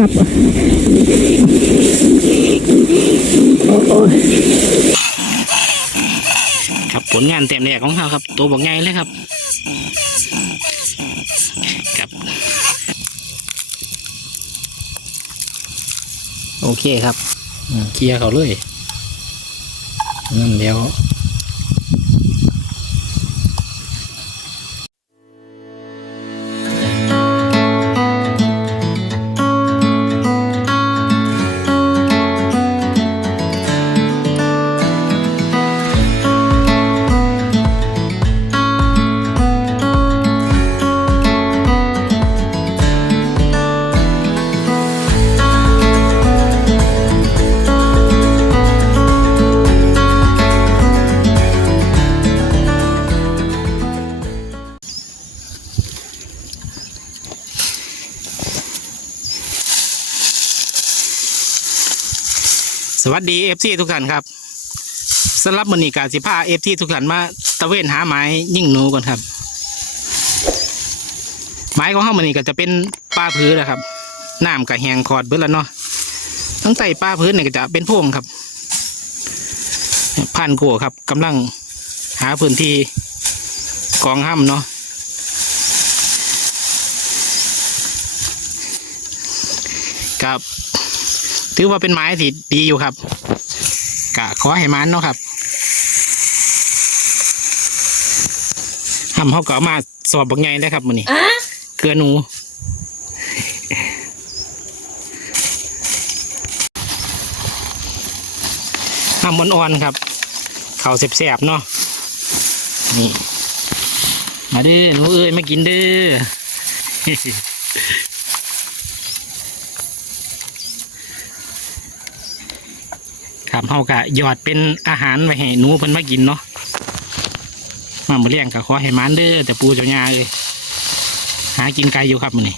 ครับโอ้ยครับผลงานเต็มแรกของเขาครับ ตัวบอกใหญ่เลยครับครับ โอเคครับอืมเคลียร์เขาเลยนั่นเดี๋ยว สวัสดีเอฟซีทุกท่านครับสำหรับมือนีกาสิพาเอฟซีทุกท่านมาตะเวนหาไม้ยิ่งหนูก่อนครับ ไม้ของเขามือนีก็จะเป็นป้าพื้นแหละครับน้ำกับแหงคอดเบิดแล้วเนาะทั้งใต้ป้าพื้นเนี่ยก็จะเป็นพรงครับผ่านกัวครับกำลังหาพื้นที่กองห้ำเนาะกับ ถือว่าเป็นไม้ที่ดีอยู่ครับ กะขอให้มันเนาะครับทำเขาก็เอามาสอบบักไงได้ครับมันนี่เกลือหนูทำมันอ่อนๆครับ เข่าแสบๆเนาะนี่มาเด้อหนูเอ้ยมากินเด้อ ครับเฮากะหยอดเป็นอาหารไว้ให้หนูเพิ่นมากินเนาะมาหมเลี้ยงก็ขอให้มันเด้อแต่ปูเจ้าญาเอ้ยหากินไกลอยู่ครับมื้อนี้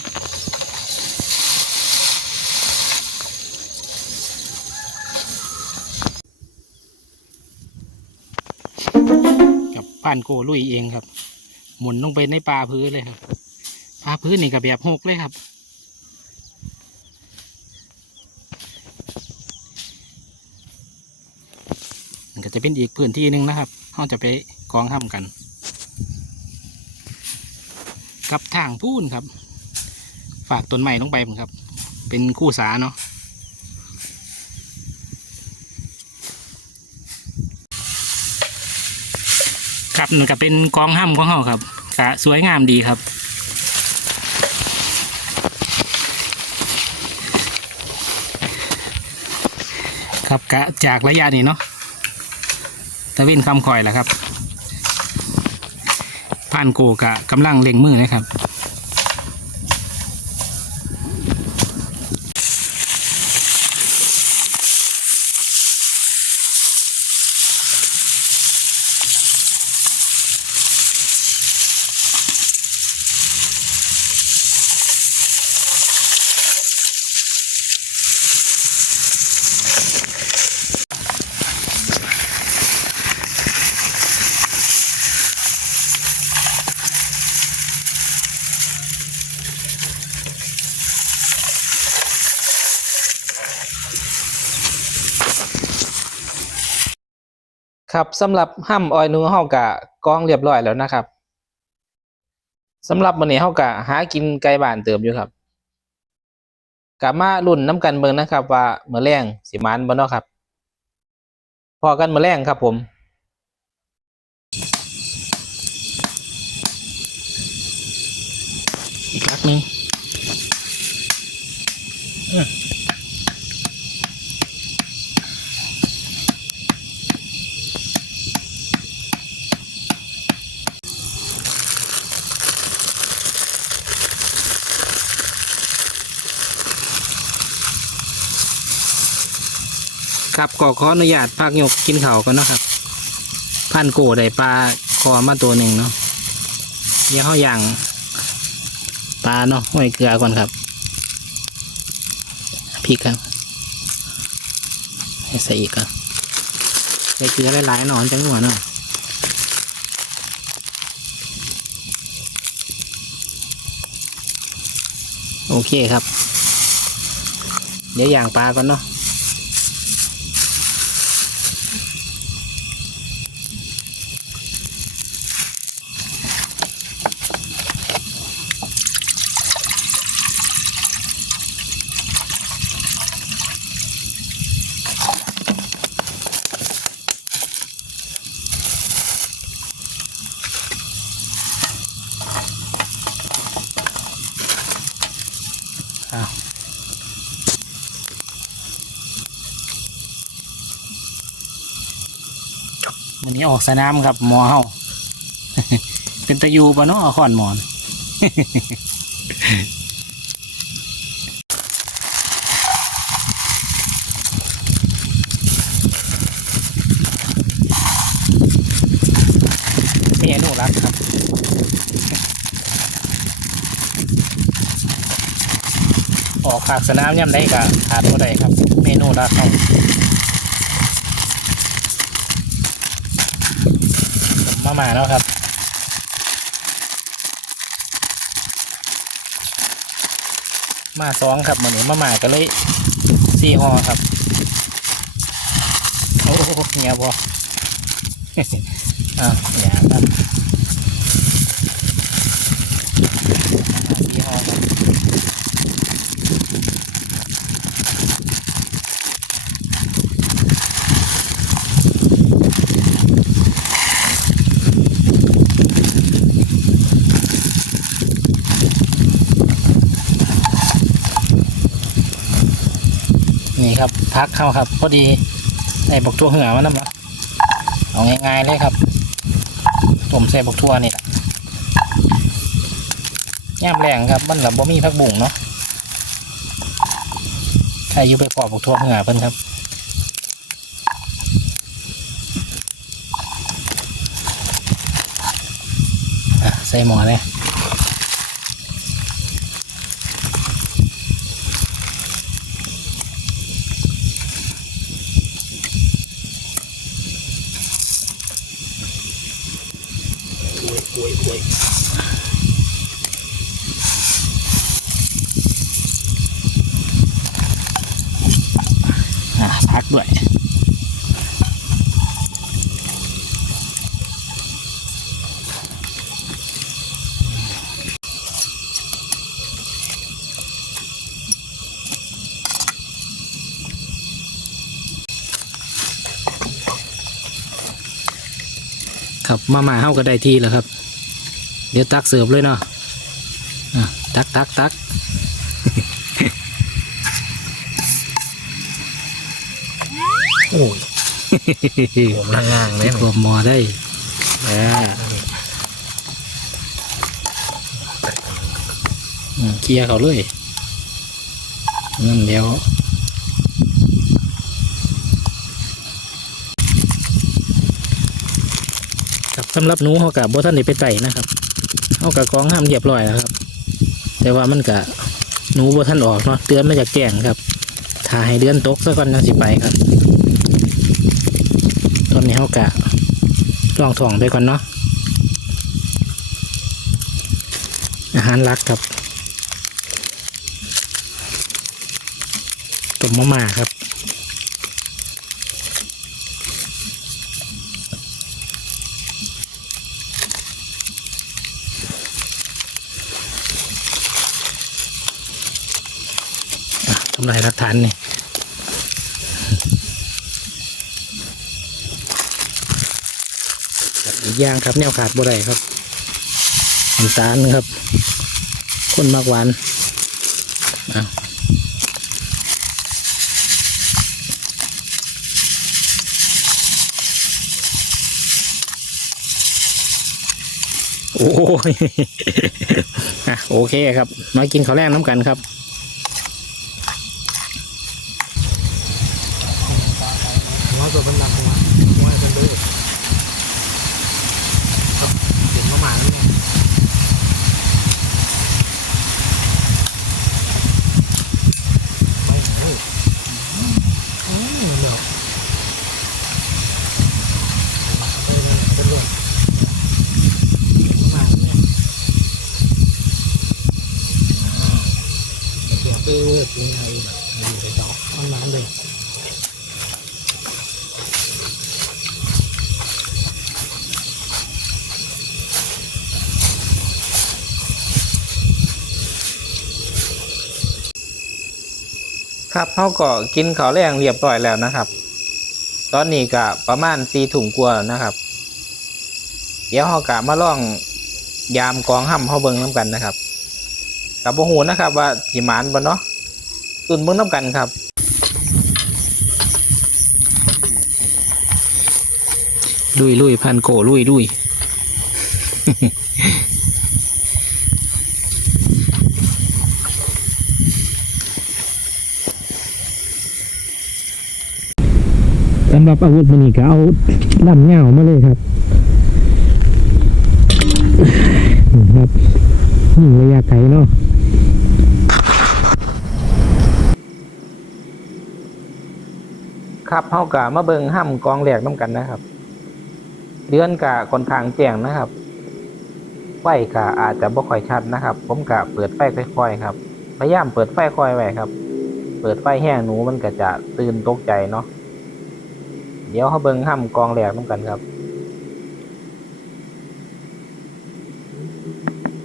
กับป้านโกลุยเองครับ หมุนลงไปในปลาพื้นเลยครับปลาพื้นนี่ก็แบบหกเลยครับ มันก็จะ เป็นอีกพื้นที่หนึ่งนะครับเราจะไปกองห้ำกัน กับทางพูนครับ ฝากต้นใหม่ลงไปผมครับ เป็นคู่สาเนาะครับนั่นก็เป็นกองห้ำของเขาครับกะสวยงามดีครับครับกะจากระยะนี้เนาะ ตะเวนคำคอยแหละครับผ่านโกกะกำลังเล็งมือนะครับ ครับสำหรับห้ำออยนูเฮากะกองเรียบร้อยแล้วนะครับสำหรับมื้อนี้เฮากะหากินไก่บ้านเติมอยู่ครับกะมารุ่นน้ำกันเบิ่งนะครับ ว่าเมื้อแรงสิมานบ่เนาะครับ พอกันเมื้อแรงครับผมอีกลักหนึง ครับก็ขออนุญาตพักยกกินเขาวกันนะครับ พันโกได้ปลาคอมาตัวหนึ่งเนาะเดี๋ยวเขาย่างปลาเนาะห้อยเกลือก่อนครับพริกครับให้ใส่อีกครับใส่เกลือหลายๆหนอนจังหัวเนาะโอเคครับ เดี๋ยวอย่างปลาก่อนเนาะ อ้าววันนี้ออกสนามครับ หมอเฮาเป็นตะยูปะเนาะขอนหมอนมีอนุรักครับ ออกขากสนามย่ำได้กะขาดบ่ได้ครับ เมนูรักเขาผมมามาแล้วครับมาสองครับมือนี้มามาก็เลยสี่หอครับ โอ้โหเงียบพออ่าอย่าครับมาสี่ห่อครับ นี่ครับ พักเข้าครับ พอดีใส่บกทั่วเหือมันน้ำละเอาง่ายๆเลยครับต้มใส่บกทั่วนี่แหละย่ามแรงครับมันแบบบ่มีพักบุ่งเนาะใครอยู่ไปปอกบกทั่วเหือเพิ่นครับใส่หมอเลย อะพักด้ ครับมาม่าเฮาก็ได้ที่แล้วครับ เดี๋ยวตักเสิร์ฟเลยเนาะอะตักตักตักโอ้ยผมนั่งงางไหมไม่ขวบหมอได้อ่าอืมเคลียร์เขาเลยนั่นเดี๋ยวครับ สำหรับหนูเขากับโบท่านได้ไปไต่นะครับเขากับกองห้ามเรียบร้อยแล้วครับ แต่ว่ามันกะหนูโบท่านออกเนาะเตือนมาจากแจ้งครับถ้าให้เดือนตกซะก่อนนะสิไปครับ ตอนนี้เขากะลองถ่องไปก่อนเนาะอาหารหลักครับต้มมะม่าครับำลายหลักฐานนี่อีกอย่างครับแนวขาดบ่ได้ครับน้ำตาลครับคนมากหวานอ้าวโอ้ยอะโอเคครับ มากินข้าวแรกน้ำกันครับ หัวตัวเป็นหลักหัวหัวเป็นด้วยครับเห็นประมาณนี้ไม่ไม่อืมเดี๋ยวเออเป็นเรื่องมาเนี่ยเดี๋ยวไปเวิร์ดยังไง ดีเลยเขามันน้ำเลย ครับเขาก็กินข้าวแรงเรียบร้อยแล้วนะครับ ตอนนี้ก็ประมาณตีถุงกล้วนะครับ เดี๋ยวเขากะมาล่องยามกองห้ำเขาเบิ้งน้ำกันนะครับกับโหูนะครับ ว่าสิหมานบ่เนาะตุนเบิ้งน้ำกันครับลุยลุยพันโกลุยลุยำหรับอาวุธมันนี่ก็เอาลำเงามาเลยครับนี่ครับนี่ระยะไกลเนาะครับเฮากะมาเบิงห้ำกองแหลกน้ำกันนะครับเดือนกะค่อนข้างแจ้งนะครับ ไฟกะอาจจะบ่ค่อยชัดนะครับ ผมกะเปิดไฟค่อยๆครับ พยายามเปิดไฟค่อยไว้ครับ เปิดไฟแห้งหนูมันก็จะตื่นตกใจเนาะ เดี๋ยวเขาเบิงห้ำกองแหลกน้ำกันครับ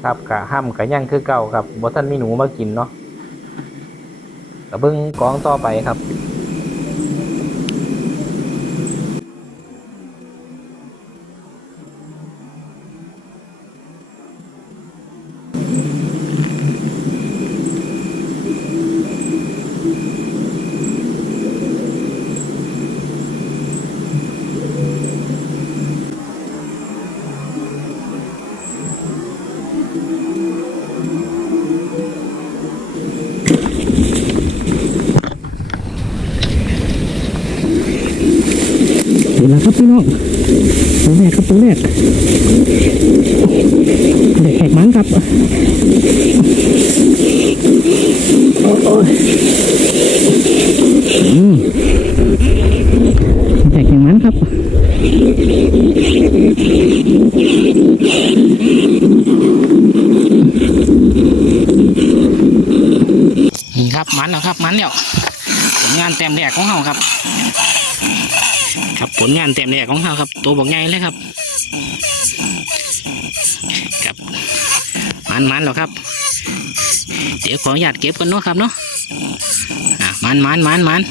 ครับกะห้ำกะยังคือเก่าครับบอท่านมีหนูมากินเนาะกะเบิงกองต่อไปครับ เดี๋ยวนะครับพี่น้องตัวแรกครับตัวแรกเด็กแขกมั้งครับอืมแขกแข่งมันครับนี่ครับมันแล้วครับมันแล้วผลงานเต็มแรกของเราครับ ครับผลงานเต็มแรกของเราครับ ตัวบอกใหญ่เลยครับครับมันมันแล้วครับ เดี๋ยวขออนุญาตเก็บกันเนาะครับเนาะมันมันมันมัน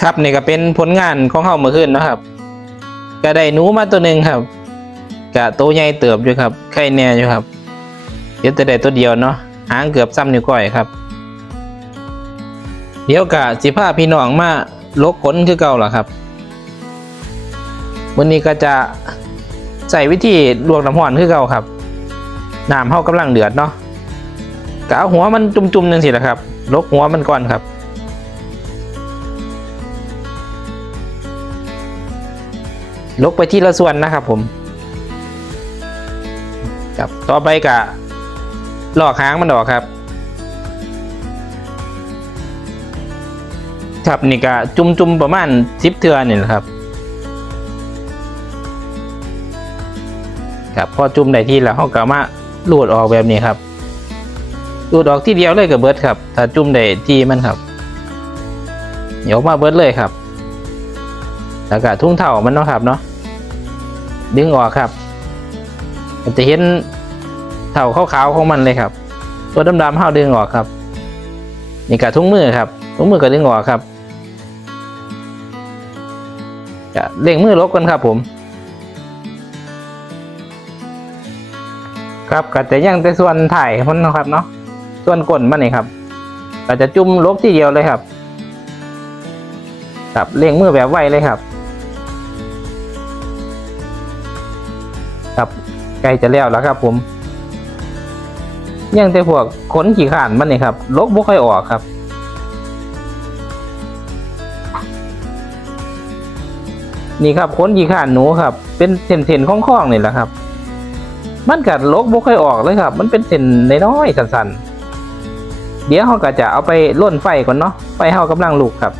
ครับนี่ก็เป็นผลงานของเราเมื่อคืนนะครับก็ได้หนูมาตัวหนึ่งครับกะตัวใหญ่เติบอยู่ครับไข่แน่อยู่ครับเดี๋ยวจะได้ตัวเดียวเนาะหางเกือบซ้ำนิ้วก้อยครับ เดี๋ยวกะสิพาพี่น้องมาลกขนคือเก่าล่ะครับวันนี้ก็จะใส่วิธีลวกน้ำห้อนคือเก่าครับน้ำเฮากำลังเดือดเนาะกะเอาหัวมันจุ่มๆจังสิแหละครับลกหัวมันก่อนครับลกไปที่ละส่วนนะครับผมครับต่อไปกะลอกหางมันออกครับ ครับนี่ก็จุ่มจุมๆประมาณสิบเทือนี่แหละครับครับพอจุ่มได้ที่แล้วเขาก็มาลูดออกแบบนี้ครับลูดออกที่เดียวเลยกับเบิร์ดครับ ถ้าจุ่มได้ที่มันครับเดี๋ยวมาเบิร์ดเลยครับแล้วก็ทุ่งเท่ามันเนาะครับเนาะดึงออกครับมันจะเห็นเท่าขาวๆของมันเลยครับ ตัวดำๆเฮาดึงออกครับ นี่กับทุ่งมือครับ ทุ่งมือก็ดึงออกครับจะเล่งมือลบกันครับผม ครับก็จะย่างแต่ส่วนถ่ายมันนะครับเนาะส่วนก้นมันนี่ครับก็จะจุ่มลบทีเดียวเลยครับครับเล่งมือแบบไวเลยครับ ครับใกล้จะแล้วแล้วครับ ผมยังแต่พวกขนขี่ขานมันนี่ครับลบบ่ค่อยออกครับ นี่ครับขนขี่ขานหนูครับ เป็นเส้นๆข้องๆนี่แหละครับ มันกัดลกบ่ค่อยออกเลยครับ มันเป็นเส้นน้อยๆสั้นๆ เดี๋ยวเขาก็จะเอาไปล่นไฟก่อนเนาะไฟเขากำลังลุกครับ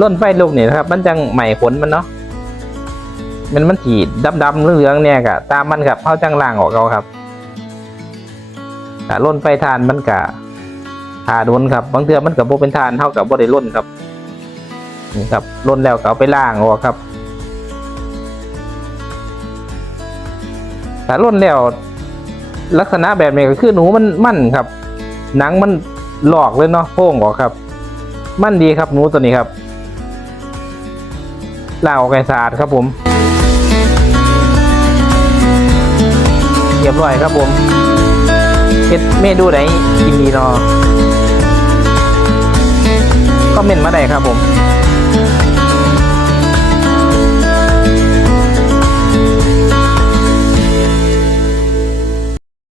ล่นไฟลุกนี่นะครับ มันจังใหม่ขนมันเนาะมันมันสีดำๆเหลืองๆเนี่ยกะตามมันครับเขาจังล่างออกเอาครับถ้าล่นไฟทานมันกะทาโดนครับบางเทื่อมันกับโบเป็นทานเท่ากับโบได้ล่นครับ นี่ครับล่นแล้วก็เอาไปล่างออกครับถ้าล่นแล้วลักษณะแบบนี้ก็คือหนูมันมั่นครับ หนังมันหลอกเลยเนาะโพ่งออกครับ มั่นดีครับหนูตัวนี้ครับล่างออกไก่สะอาดครับผมเรียบร้อยครับผมเฮ็ดเมนูไหนกินดีเนาะคอมเมนต์มาได้ครับผม